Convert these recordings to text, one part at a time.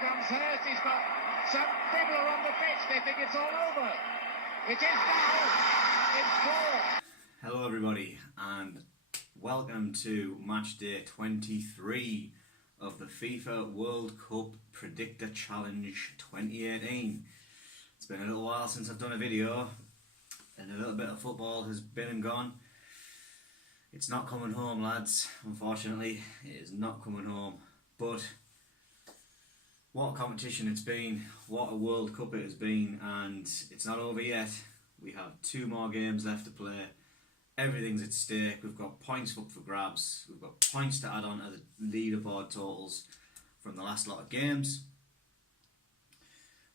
comes Hurst. He's got some people are on the pitch. They think it's all over. It is now. It's four. Hello everybody and welcome to match day 23 of the FIFA World Cup Predictor Challenge 2018. It's been a little while since I've done a video and a little bit of football has been and gone. It's not coming home, lads, unfortunately. It is not coming home. But what a competition it's been, what a World Cup it has been, and it's not over yet. We have 2 more games left to play. Everything's at stake. We've got points up for grabs. We've got points to add on to the leaderboard totals from the last lot of games.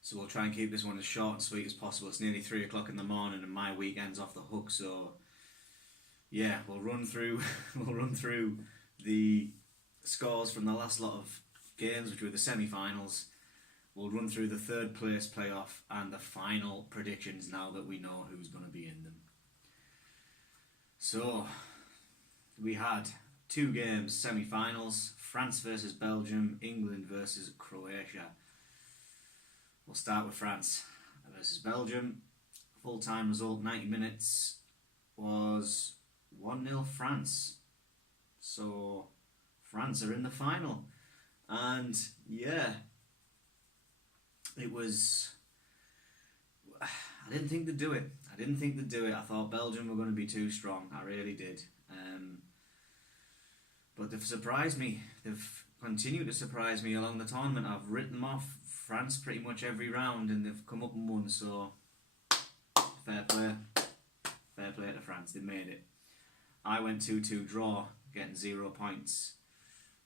So we'll try and keep this one as short and sweet as possible. It's nearly 3 o'clock in the morning and my weekend's off the hook, so yeah, we'll run through the scores from the last lot of games, which were the semi-finals. We'll run through the 3rd place playoff and the final predictions now that we know who's going to be in them. So we had 2 games, semi-finals: France versus Belgium, England versus Croatia. We'll start with France versus Belgium. Full-time result, 90 minutes, was 1-0 France. So France are in the final. And yeah, it was... I didn't think they'd do it. I thought Belgium were going to be too strong. I really did. But they've surprised me. They've continued to surprise me along the tournament. I've written them off France pretty much every round and they've come up and won. So fair play. Fair play to France. They made it. I went 2-2 draw, getting 0 points.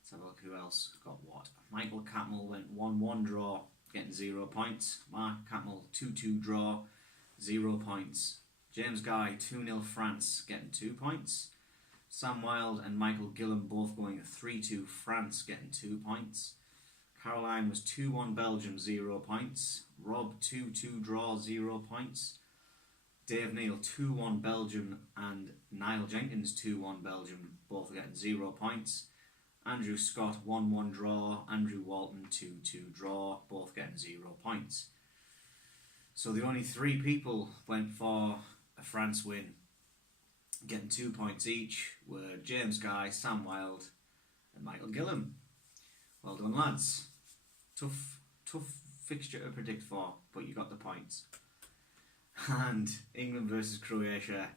Let's have a look who else got what. Michael Catmull went 1-1 draw, getting 0 points. Mark Catmull 2-2 draw, 0 points. James Guy 2-0 France, getting 2 points. Sam Wilde and Michael Gillam both going 3-2 France, getting 2 points. Caroline was 2-1 Belgium, 0 points. Rob 2-2 draw, 0 points. Dave Neal 2-1 Belgium and Niall Jenkins 2-1 Belgium, both getting 0 points. Andrew Scott 1-1 draw, Andrew Walton 2-2 draw, both getting 0 points. So the only 3 people went for a France win, getting 2 points each, were James Guy, Sam Wilde and Michael Gillam. Well done, lads. Tough fixture to predict for, but you got the points. And England versus Croatia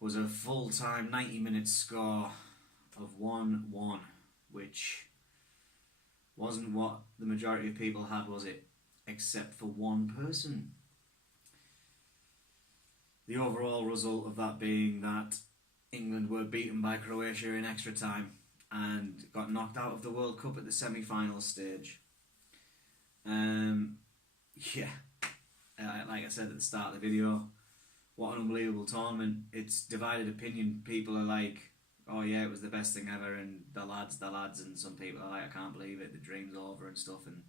was a full-time 90-minute score of 1-1, which wasn't what the majority of people had, was it? Except for one person. The overall result of that being that England were beaten by Croatia in extra time and got knocked out of the World Cup at the semi-final stage. Like I said at the start of the video, what an unbelievable tournament. It's divided opinion. People are like, oh yeah, it was the best thing ever, and the lads, and some people are like, I can't believe it, the dream's over and stuff. And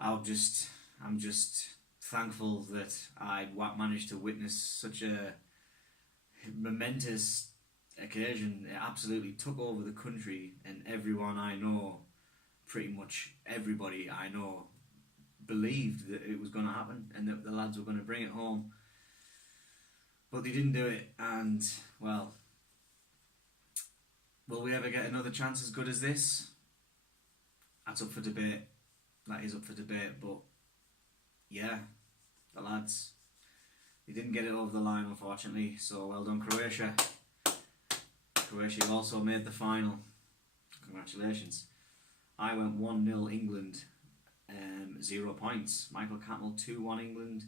I'm just thankful that I managed to witness such a momentous occasion. It absolutely took over the country, and everyone I know, pretty much everybody I know, believed that it was going to happen and that the lads were going to bring it home. But they didn't do it, and well, will we ever get another chance as good as this? That's up for debate. That is up for debate, but yeah, the lads, they didn't get it over the line, unfortunately, so well done, Croatia. Croatia also made the final. Congratulations. I went 1-0 England, 0 points. Michael Catmull 2-1 England.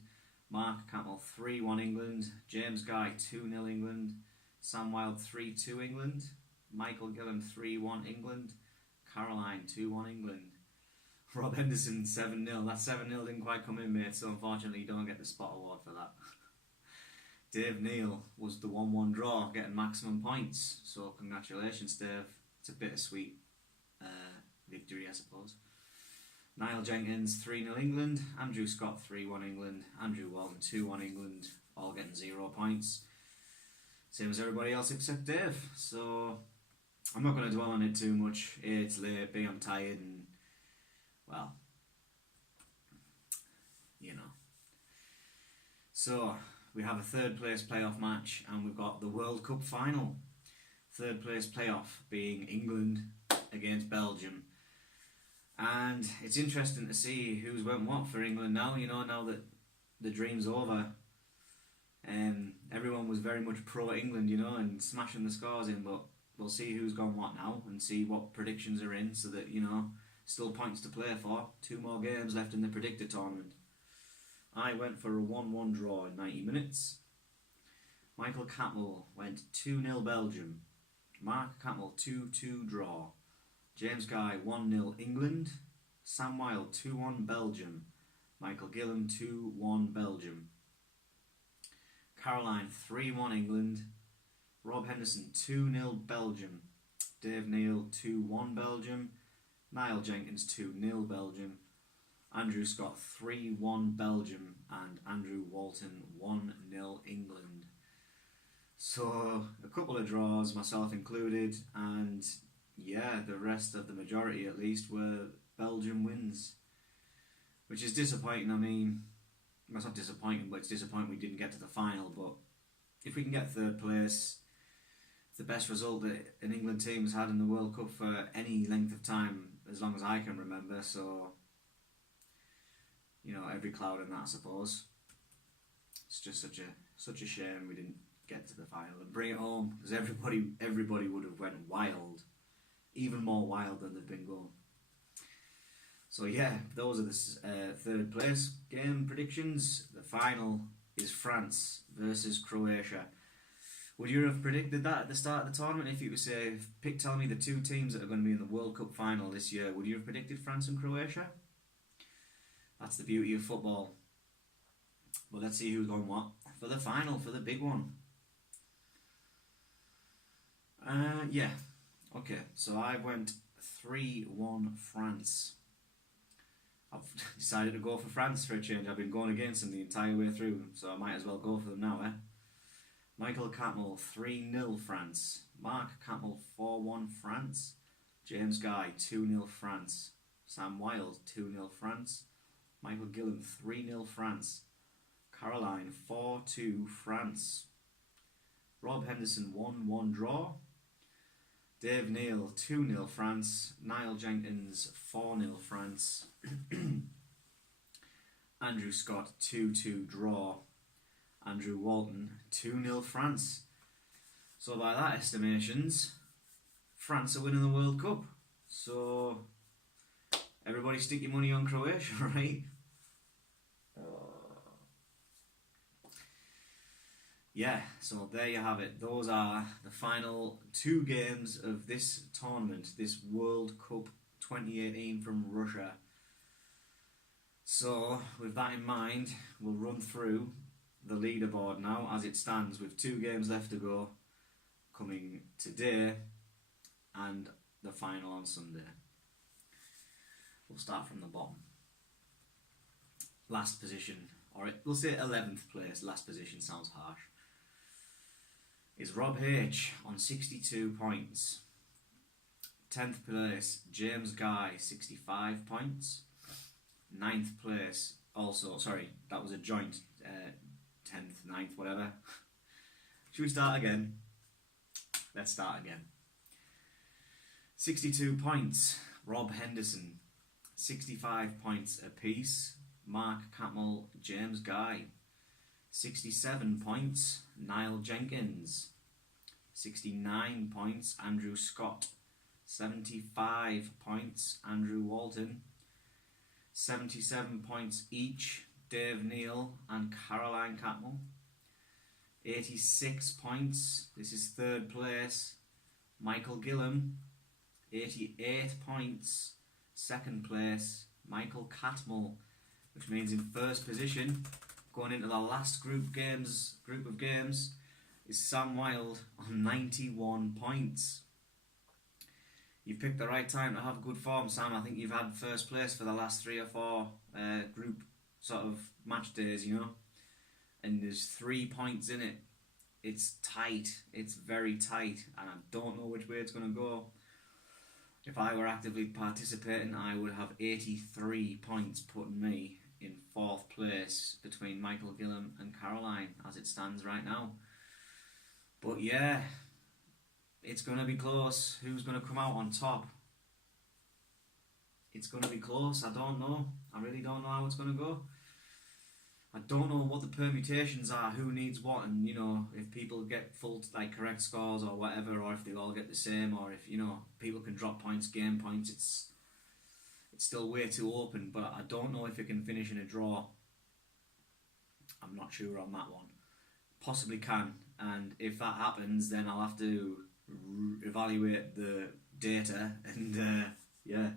Mark Catmull 3-1 England. James Guy 2-0 England. Sam Wilde 3-2 England. Michael Gillam 3-1 England. Caroline 2-1 England. Rob Henderson 7-0. That 7-0 didn't quite come in, mate, so unfortunately you don't get the spot award for that. Dave Neal was the 1-1 draw, getting maximum points, so congratulations, Dave. It's a bittersweet victory, I suppose. Niall Jenkins 3-0 England. Andrew Scott 3-1 England. Andrew Walton 2-1 England, all getting 0 points. Same as everybody else except Dave, so I'm not going to dwell on it too much. A, it's late, B, I'm tired, and well, you know. So, we have a third place playoff match, and we've got the World Cup final. Third place playoff being England against Belgium. And it's interesting to see who's went what for England now, now that the dream's over. Everyone was very much pro-England, and smashing the scores in, but we'll see who's gone what now and see what predictions are in so that, still points to play for. 2 more games left in the Predictor tournament. I went for a 1-1 draw in 90 minutes. Michael Catmull went 2-0 Belgium. Mark Catmull 2-2 draw. James Guy 1-0 England. Sam Wilde 2-1 Belgium. Michael Gillam 2-1 Belgium. Caroline 3-1 England. Rob Henderson 2-0 Belgium. Dave Neal 2-1 Belgium. Niall Jenkins 2-0 Belgium. Andrew Scott 3-1 Belgium. And Andrew Walton 1-0 England. So, a couple of draws, myself included, and yeah, the rest of the majority at least were Belgium wins. Which is disappointing. I mean, well, it's not disappointing, but it's disappointing we didn't get to the final. But if we can get third place, it's the best result that an England team has had in the World Cup for any length of time, as long as I can remember. So, every cloud in that, I suppose. It's just such a shame we didn't get to the final and bring it home, because everybody would have went wild, even more wild than they've been going. So yeah, those are the third place game predictions. The final is France versus Croatia. Would you have predicted that at the start of the tournament? If you would say, tell me the 2 teams that are going to be in the World Cup final this year, would you have predicted France and Croatia? That's the beauty of football. Well, let's see who's going what for the final, for the big one. Yeah. Okay, so I went 3-1 France. I've decided to go for France for a change. I've been going against them the entire way through, so I might as well go for them now, Michael Catmull 3-0 France. Mark Catmull 4-1 France. James Guy 2-0 France. Sam Wilde 2-0 France. Michael Gillam 3-0 France. Caroline 4-2 France. Rob Henderson 1-1 draw. Dave Neal 2-0 France. Niall Jenkins 4-0 France. Andrew Scott 2-2 draw. Andrew Walton 2-0 France. So by that estimations, France are winning the World Cup. So everybody stick your money on Croatia, right? Yeah, so there you have it. Those are the final 2 games of this tournament, this World Cup 2018 from Russia. So, with that in mind, we'll run through the leaderboard now as it stands, with 2 games left to go, coming today and the final on Sunday. We'll start from the bottom. Last position, or we'll say 11th place, last position sounds harsh, is Rob H on 62 points. 10th place, James Guy, 65 points. 9th place, that was a joint 10th, 9th, whatever. Should we start again? Let's start again. 62 points, Rob Henderson. 65 points apiece, Mark Catmull, James Guy. 67 points, Niall Jenkins. 69 points, Andrew Scott. 75 points, Andrew Walton. 77 points each, Dave Neal and Caroline Catmull. 86 points, this is 3rd place, Michael Gillam. 88 points, 2nd place, Michael Catmull, which means in 1st position, going into the last group of games, is Sam Wilde on 91 points. You've picked the right time to have good form, Sam. I think you've had 1st place for the last 3 or 4 group sort of match days, and there's 3 points in it. It's tight, it's very tight, and I don't know which way it's going to go. if I were actively participating, I would have 83 points, putting me in 4th place between Michael Gillum and Caroline as it stands right now. But yeah, it's going to be close. Who's going to come out on top? It's going to be close. I don't know. I really don't know how it's going to go. I don't know what the permutations are, who needs what, and, you know, if people get full, like, correct scores or whatever, or if they all get the same, or if, you know, people can drop points, game points. It's still way too open, but I don't know if it can finish in a draw. I'm not sure on that one. Possibly can, and if that happens, then I'll have to evaluate the data and, yeah,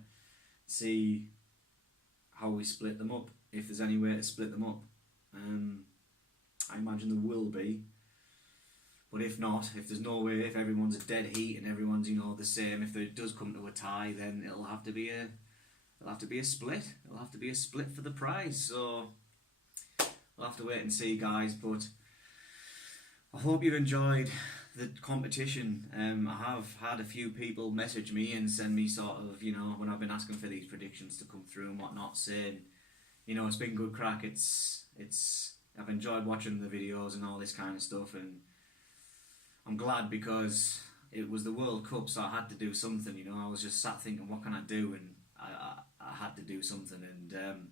see how we split them up, if there's any way to split them up. I imagine there will be, but if not, if there's no way, if everyone's a dead heat and everyone's, you know, the same, if it does come to a tie, then it'll have to be a split. It'll have to be a split for the prize. So we'll have to wait and see, guys. But I hope you've enjoyed the competition. I have had a few people message me and send me sort of, you know, when I've been asking for these predictions to come through and whatnot, saying, you know, it's been good crack. I've enjoyed watching the videos and all this kind of stuff, and I'm glad because it was the World Cup, so I had to do something. You know, I was just sat thinking, what can I do? And I had to do something, and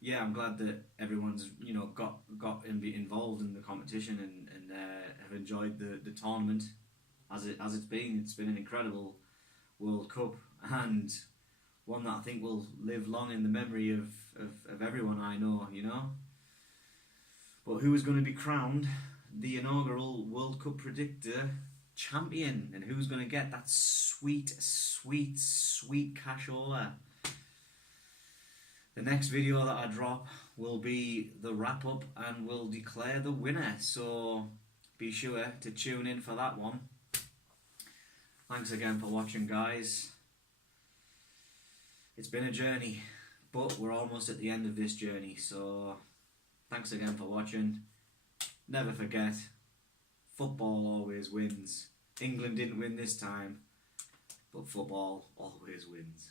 yeah, I'm glad that everyone's, you know, got involved in the competition and have enjoyed the tournament as it's been. It's been an incredible World Cup, and one that I think will live long in the memory of everyone I know, you know. But who is going to be crowned the inaugural World Cup Predictor champion, and who's going to get that sweet, sweet, sweet cashola? The next video that I drop will be the wrap up and will declare the winner, so be sure to tune in for that one. Thanks again for watching, guys. It's been a journey, but we're almost at the end of this journey, so thanks again for watching. Never forget, football always wins. England didn't win this time, but football always wins.